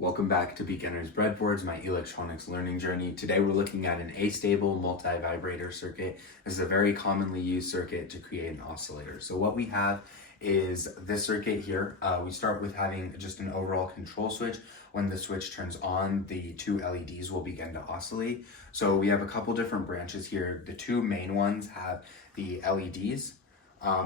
Welcome back to Beginner's Breadboards, my electronics learning journey. Today we're looking at an Astable multivibrator circuit. This is a very commonly used circuit to create an oscillator. So what we have is this circuit here. We start with having just an overall control switch. When the switch turns on, the two LEDs will begin to oscillate. So we have a couple different branches here. The two main ones have the LEDs,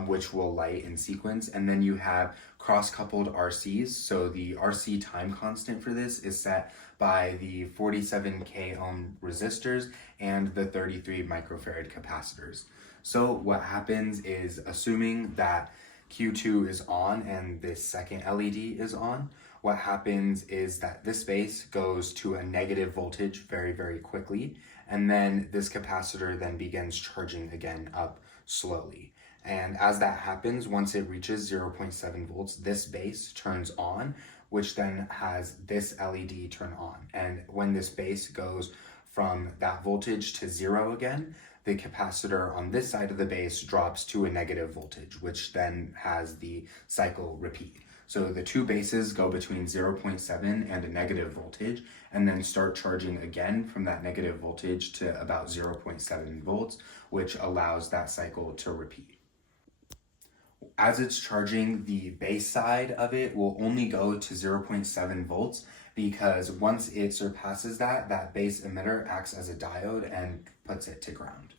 which will light in sequence, and then you have cross-coupled RCs. So the RC time constant for this is set by the 47k ohm resistors and the 33 microfarad capacitors. So what happens is, assuming that Q2 is on and this second LED is on, what happens is that this base goes to a negative voltage very, very quickly, and then this capacitor then begins charging again up slowly. And as that happens, once it reaches 0.7 volts, this base turns on, which then has this LED turn on. And when this base goes from that voltage to 0 again, the capacitor on this side of the base drops to a negative voltage, which then has the cycle repeat. So the two bases go between 0.7 and a negative voltage, and then start charging again from that negative voltage to about 0.7 volts, which allows that cycle to repeat. As it's charging, the base side of it will only go to 0.7 volts because once it surpasses that, that base emitter acts as a diode and puts it to ground.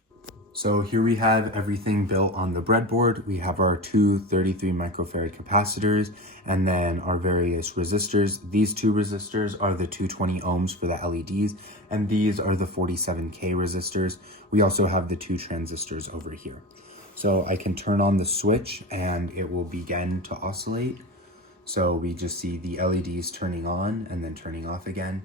So here we have everything built on the breadboard. We have our two 33 microfarad capacitors and then our various resistors. These two resistors are the 220 ohms for the LEDs, and these are the 47k resistors. We also have the two transistors over here. So I can turn on the switch and it will begin to oscillate. So we just see the LEDs turning on and then turning off again.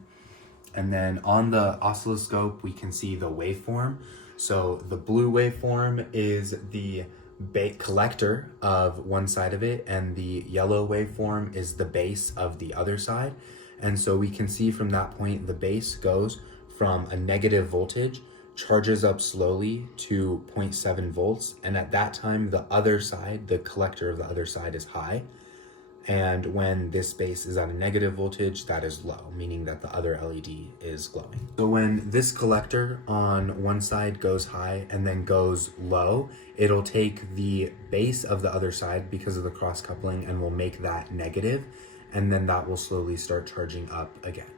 And then on the oscilloscope, we can see the waveform. So the blue waveform is the collector of one side of it, and the yellow waveform is the base of the other side. And so we can see from that point, the base goes from a negative voltage, charges up slowly to 0.7 volts. And at that time, the other side, the collector of the other side is high. And when this base is at a negative voltage, that is low, meaning that the other LED is glowing. So when this collector on one side goes high and then goes low, it'll take the base of the other side because of the cross coupling and will make that negative. And then that will slowly start charging up again.